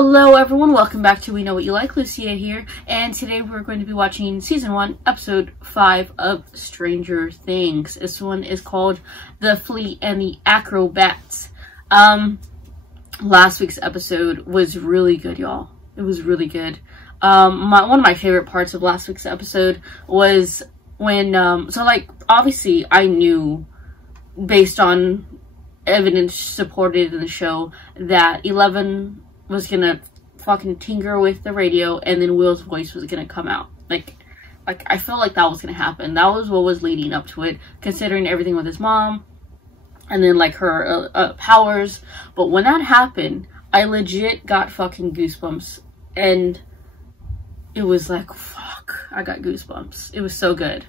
Hello everyone, welcome back to We Know What You Like. Lucia here, and today we're going to be watching Season 1, Episode 5 of Stranger Things. This one is called The Flea and the Acrobats. Last week's episode was really good, y'all. It was really good. One of my favorite parts of last week's episode was when, obviously I knew, based on evidence supported in the show, that 11 was gonna fucking tinker with the radio and then Will's voice was gonna come out. Like I felt like that was gonna happen. That was what was leading up to it, considering everything with his mom and then like her powers. But when that happened, I legit got fucking goosebumps, and it was like, fuck, I got goosebumps. It was so good.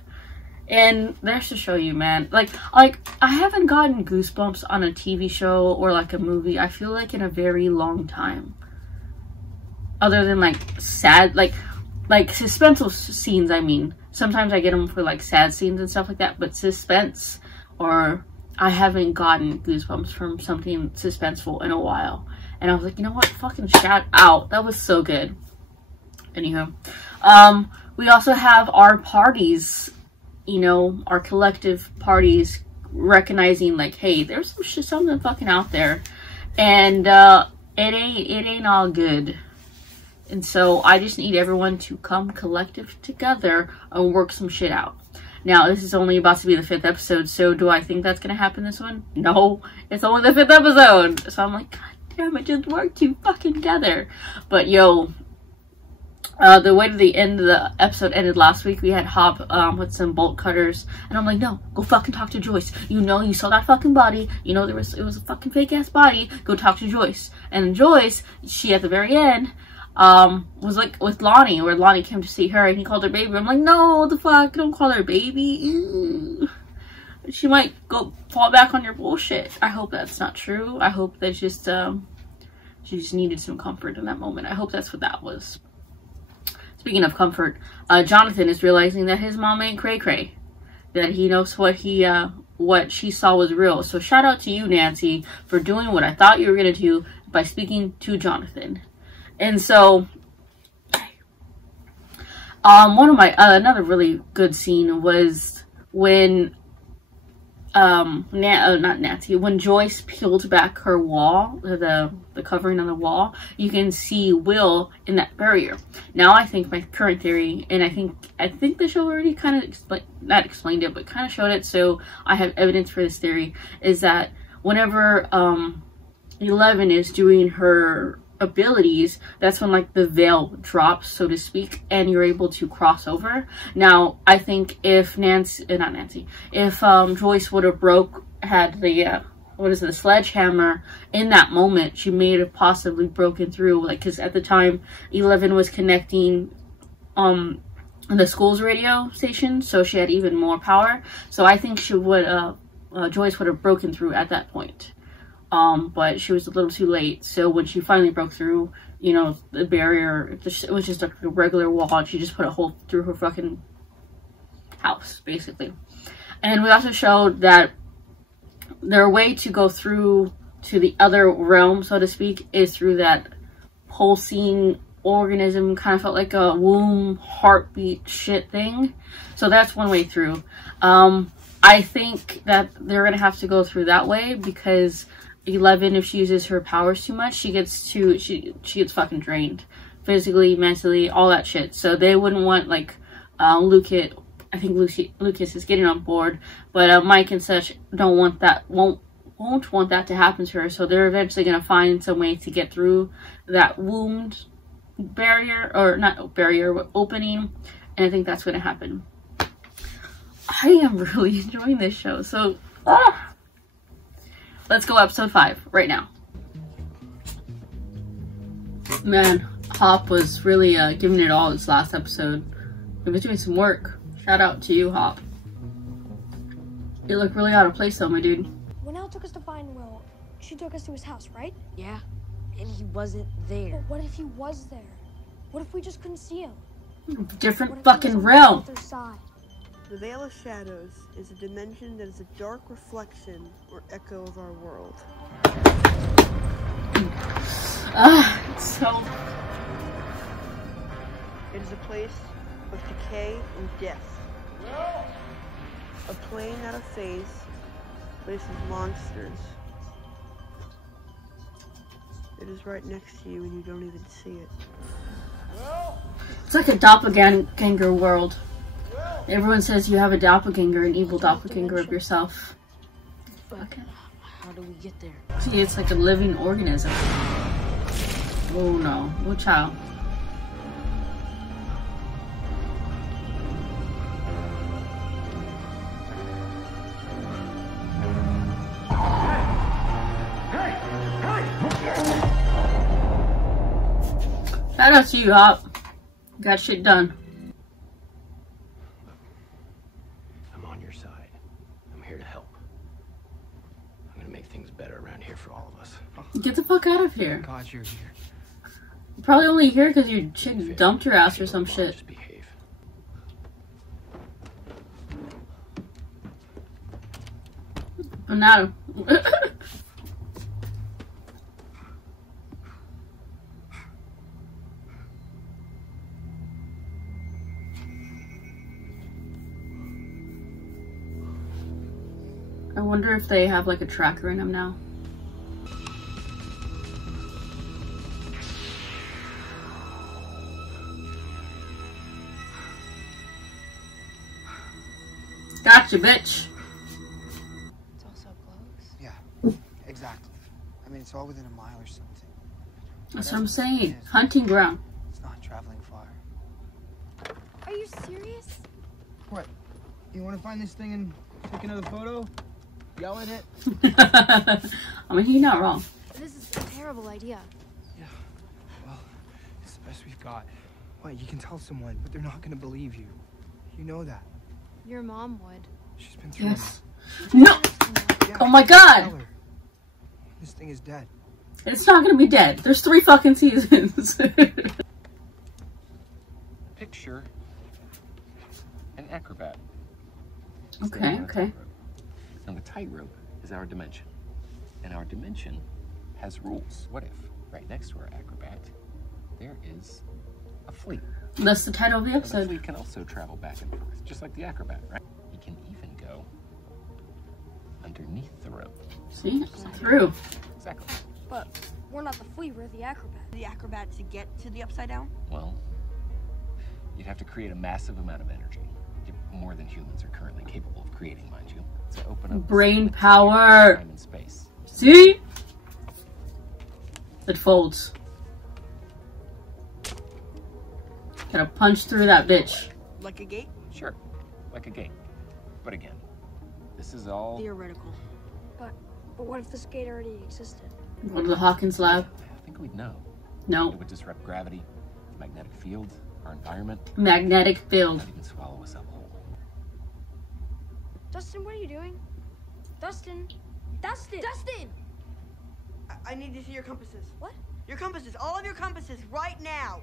And there's to show you, man. Like I haven't gotten goosebumps on a TV show or like a movie, I feel like, in a very long time. Other than like sad, like suspenseful scenes, I mean. Sometimes I get them for like sad scenes and stuff like that, but suspense, or I haven't gotten goosebumps from something suspenseful in a while. And I was like, you know what? Fucking shout out. That was so good. Anywho, we also have our parties. You know, our collective parties recognizing like, hey, there's something fucking out there, and it ain't all good. And so I just need everyone to come collective together and work some shit out. Now, this is only about to be the 5th episode, so do I think that's gonna happen this one? No, it's only the 5th episode. So I'm like, god damn it, just work to fucking together. But yo, the way the end of the episode ended last week, we had Hop with some bolt cutters, and I'm like, no, go fucking talk to Joyce. You know, you saw that fucking body. You know, it was a fucking fake ass body. Go talk to Joyce. And Joyce, she at the very end, was like with Lonnie, where Lonnie came to see her, and he called her baby. I'm like, no, what the fuck? Don't call her baby. Ew. She might go fall back on your bullshit. I hope that's not true. I hope that just she just needed some comfort in that moment. I hope that's what that was. Speaking of comfort, Jonathan is realizing that his mom ain't cray-cray. That he knows what she saw was real. So shout out to you, Nancy, for doing what I thought you were going to do by speaking to Jonathan. And so, one of my, another really good scene was when, not Nancy, when Joyce peeled back her wall, the covering on the wall, you can see Will in that barrier. Now I think my current theory, and I think the show already kind of not explained it, but kind of showed it, so I have evidence for this theory, is that whenever 11 is doing her abilities, that's when like the veil drops, so to speak, and you're able to cross over. Now I think if if Joyce would have had the the sledgehammer in that moment, she may have possibly broken through, like, because at the time 11 was connecting the school's radio station, so she had even more power. So I think she would Joyce would have broken through at that point. But she was a little too late. So when she finally broke through, you know, the barrier, it was just a regular wall, and she just put a hole through her fucking house, basically. And we also showed that their way to go through to the other realm, so to speak, is through that pulsing organism, kind of felt like a womb heartbeat shit thing. So that's one way through. I think that they're gonna have to go through that way, because 11, if she uses her powers too much, she gets fucking drained, physically, mentally, all that shit. So they wouldn't want, like, I think Lucas is getting on board, but Mike and such don't want that, won't want that to happen to her. So they're eventually gonna find some way to get through that wound barrier, or not barrier, but opening, and I think that's gonna happen. I am really enjoying this show, so let's go episode 5 right now. Man, Hop was really giving it all this last episode. He was doing some work. Shout out to you, Hop. You look really out of place though, my dude. When Elle took us to find Will, she took us to his house, right? Yeah, and he wasn't there. But what if he was there? What if we just couldn't see him? Different fucking realm. The Veil of Shadows is a dimension that is a dark reflection or echo of our world. It's Help. It is a place of decay and death. A plane out of phase, place of monsters. It is right next to you and you don't even see it. It's like a doppelganger world. Everyone says you have a doppelganger, an evil doppelganger of yourself. But how do we get there? See, it's like a living organism. Oh no. Oh, child. Shout out to you, Hop. Got shit done. I'm on your side. I'm here to help. I'm gonna make things better around here for all of us. Get the fuck out of here. God, you're here. You're probably only here because your chick dumped your ass or some shit. Just behave. Banana. I wonder if they have like a tracker in them now. Gotcha, bitch. It's all so close. Yeah, exactly. I mean, it's all within a mile or something. That's what I'm saying. Hunting ground. It's not traveling far. Are you serious? What? You want to find this thing and take another photo? Yell at it? I mean, he's not wrong. This is a terrible idea. Yeah. Well, it's the best we've got. What? You can tell someone, but they're not going to believe you. You know that. Your mom would. She's been through Yes. No! Yeah, Oh my tell god! her. This thing is dead. It's not gonna be dead. There's 3 fucking seasons. Picture an acrobat. Okay, okay. And the tightrope is our dimension. And our dimension has rules. What if, right next to our acrobat, there is a flea? That's the title of the And the episode. flea can also travel back and forth, just like the acrobat, right? He can even go underneath the rope. See? Through. Exactly. But we're not the flea, we're the acrobat. The acrobat to get to the upside down? Well, you'd have to create a massive amount of energy. More than humans are currently capable of creating, mind you. To open up Brain power. time and space. See? It folds. Gotta punch through that bitch. Like a gate? Sure, like a gate. But again, this is all Theoretical. But what if this gate already existed? Go to the Hawkins lab. I think we'd know. No. It would disrupt gravity, the magnetic field, our environment. Magnetic field. Not even swallow us up whole. Dustin, what are you doing? Dustin! Dustin! Dustin! I need to see your compasses. What? Your compasses. All of your compasses right now.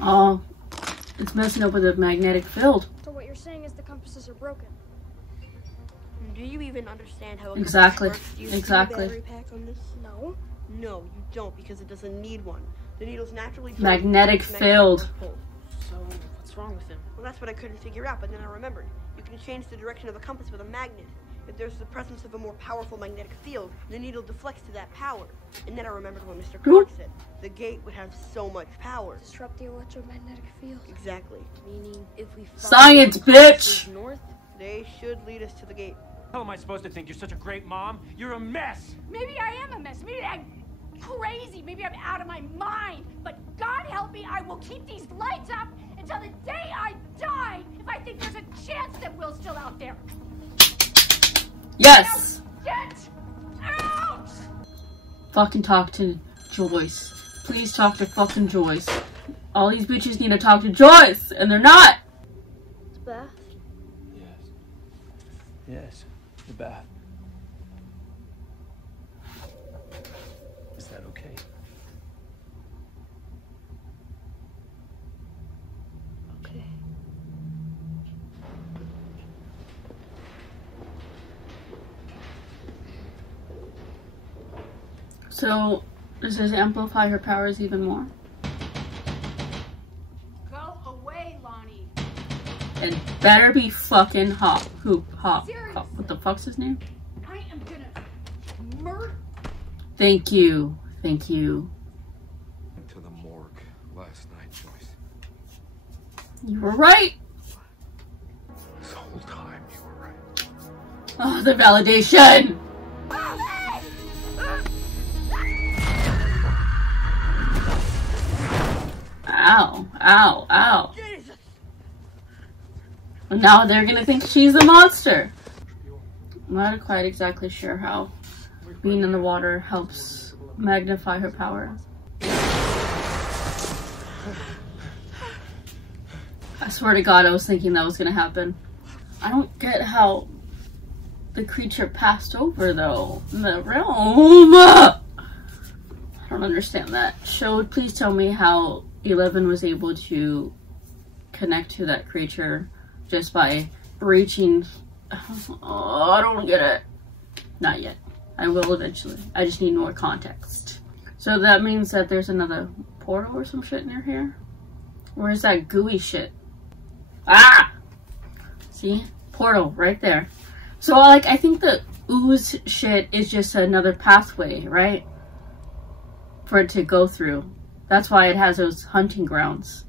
Oh. It's messing up with the magnetic field. So what you're saying is the compasses are broken. Do you even understand how a Exactly. compass works? Do you Exactly. see a battery pack on this? No. No, you don't, because it doesn't need one. The needle's naturally drawn Magnetic to the field. North Pole. So what's wrong with him? Well, that's what I couldn't figure out, but then I remembered. You can change the direction of a compass with a magnet. If there's the presence of a more powerful magnetic field, the needle deflects to that power. And then I remembered what Mr. Clark said. The gate would have so much power. Disrupt the electromagnetic field. Exactly. Meaning, if we follow Science, the compasses bitch! north, They should lead us to the gate. How am I supposed to think you're such a great mom? You're a mess! Maybe I am a mess. Maybe I'm crazy. Maybe I'm out of my mind. But God help me, I will keep these lights up until the day I die if I think there's a chance that Will's still out there. Yes! Get out! Fucking talk to Joyce. Please talk to fucking Joyce. All these bitches need to talk to Joyce, and they're not! It's Beth. Yes. Yes, the bath. Is that okay? Okay. So, Does this amplify her powers even more? Go away, Lonnie. It better be fucking Hop. Seriously. What the fuck's his name? I am gonna murder. Thank you. Thank you. To the morgue last night, Joyce. You were right. This whole time you were right. Oh, the validation. Ow, ow, ow. And now they're gonna think she's a monster. I'm not quite exactly sure how being in the water helps magnify her power. I swear to God, I was thinking that was gonna happen. I don't get how the creature passed over though in the realm. I don't understand that. Show, please tell me how 11 was able to connect to that creature just by reaching. Oh, I don't get it. Not yet. I will eventually. I just need more context. So that means that there's another portal or some shit near here? Where's that gooey shit? Ah! See? Portal right there. So like, I think the ooze shit is just another pathway, right? For it to go through. That's why it has those hunting grounds.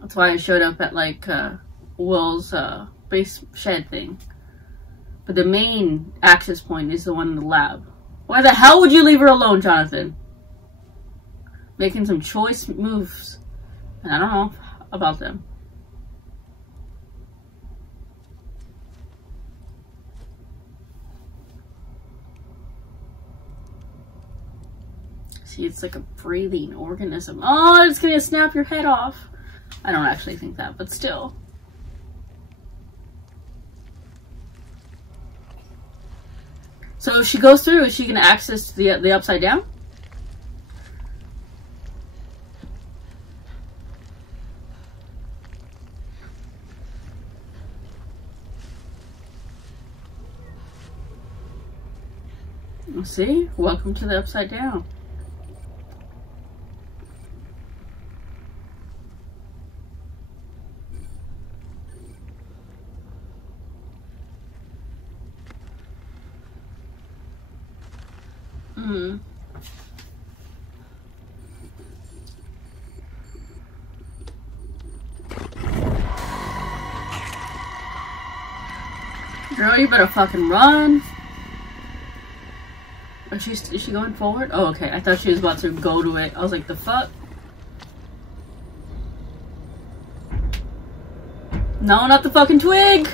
That's why I showed up at like Will's base shed thing. But the main access point is the one in the lab. Why the hell would you leave her alone, Jonathan? Making some choice moves. And I don't know about them. See, it's like a breathing organism. Oh, it's gonna snap your head off. I don't actually think that, but still. So if she goes through, is she gonna access the upside down? See? Welcome to the upside down. Hmm. Girl, you better fucking run. Is she going forward? Oh, okay. I thought she was about to go to it. I was like, the fuck? No, not the fucking twig!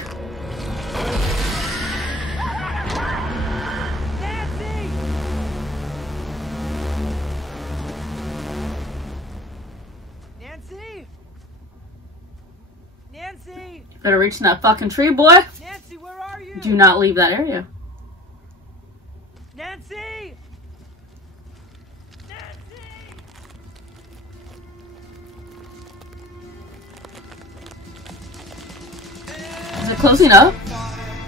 Nancy! Better reach in that fucking tree, boy. Nancy, where are you? Do not leave that area. Nancy! Nancy! Is it closing up?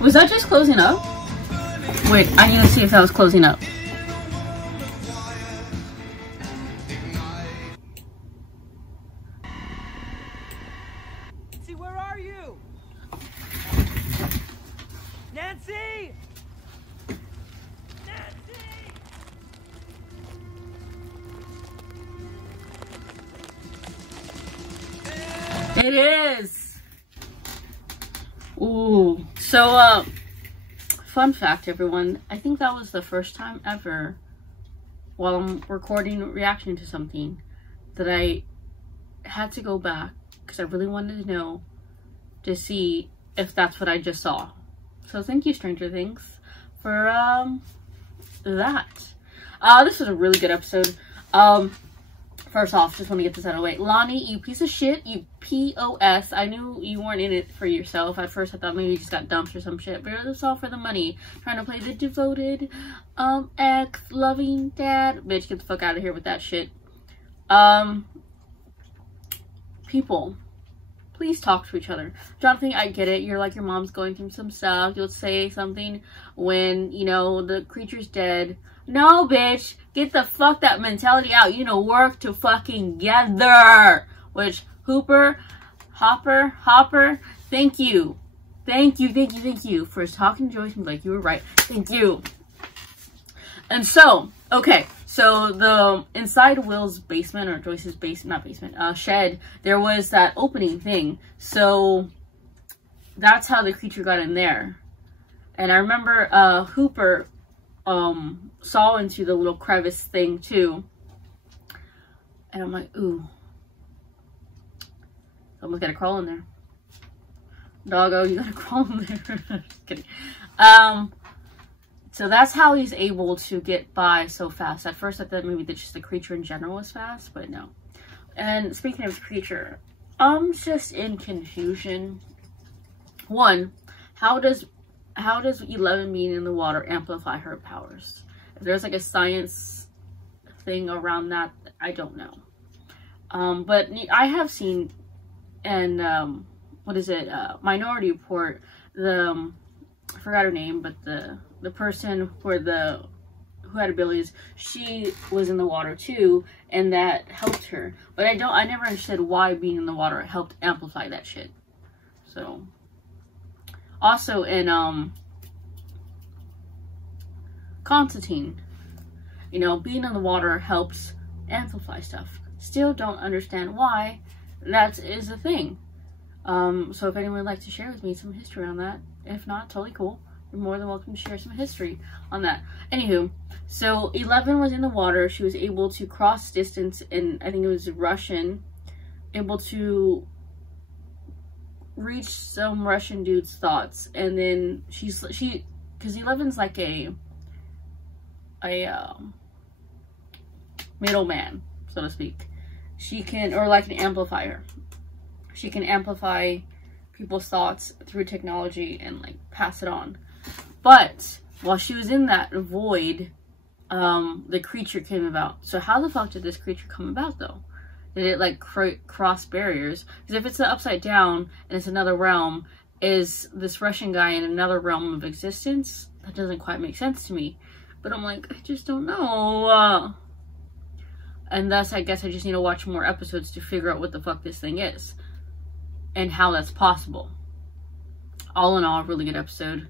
Was that just closing up? Wait, I need to see if that was closing up. Nancy, where are you? Nancy! It is. Ooh. So, fun fact, everyone. I think that was the first time ever, while I'm recording a reaction to something, that I had to go back because I really wanted to know to see if that's what I just saw. So thank you, Stranger Things, for that. This was a really good episode. First off, just want to get this out of the way. Lonnie, you piece of shit. You POS. I knew you weren't in it for yourself. At first, I thought maybe you just got dumped or some shit. But it was all for the money. Trying to play the devoted, ex-loving dad. Bitch, get the fuck out of here with that shit. People, please talk to each other. Jonathan, I get it. You're like, your mom's going through some stuff. You'll say something when, you know, the creature's dead. No, bitch. Get the fuck that mentality out. You know, work to fucking together. Which, Hopper, thank you. Thank you for talking to Joyce and like, you were right. Thank you. And so, okay. So the inside Will's basement, or Joyce's shed, there was that opening thing. So that's how the creature got in there. And I remember Hooper saw into the little crevice thing too. And I'm like, ooh. Someone's gotta crawl in there. Doggo, you gotta crawl in there. Just kidding. So that's how he's able to get by so fast. At first I thought maybe that just the creature in general was fast, but no. And speaking of creature, I'm just in confusion. One, how does 11 being in the water amplify her powers? If there's like a science thing around that, I don't know. But I have seen, and what is it? Minority Report. I forgot her name, but the person who had abilities, she was in the water too, and that helped her. But I never understood why being in the water helped amplify that shit. So, also in Constantine, you know, being in the water helps amplify stuff. Still don't understand why that is a thing. So if anyone would like to share with me some history on that, if not, totally cool. You're more than welcome to share some history on that. Anywho, so 11 was in the water. She was able to cross distance in, I think it was Russian, able to reach some Russian dude's thoughts. And then because 11's like a middleman, so to speak. She can, or like an amplifier. She can amplify people's thoughts through technology and like pass it on. But while she was in that void, the creature came about. So how the fuck did this creature come about though? Did it like cross barriers? Because if it's the upside down and it's another realm, is this Russian guy in another realm of existence? That doesn't quite make sense to me. But I'm like, I just don't know. And thus, I guess I just need to watch more episodes to figure out what the fuck this thing is. And how that's possible. All in all, a really good episode.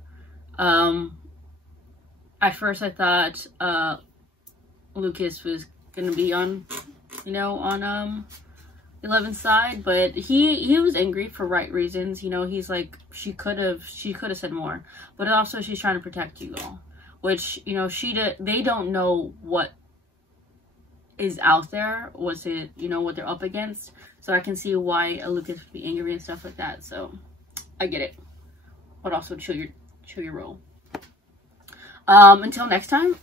At first I thought Lucas was gonna be on, you know, on 11's side, but he was angry for right reasons. You know, he's like, she could have said more, but also she's trying to protect you all, which, you know, they don't know what is out there, was it, you know, what they're up against. So I can see why Lucas would be angry and stuff like that. So I get it, but also chill your roll. Until next time,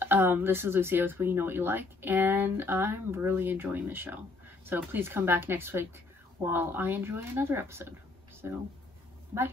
this is Lucia with You Know What You Like, and I'm really enjoying the show. So please come back next week while I enjoy another episode. So, bye.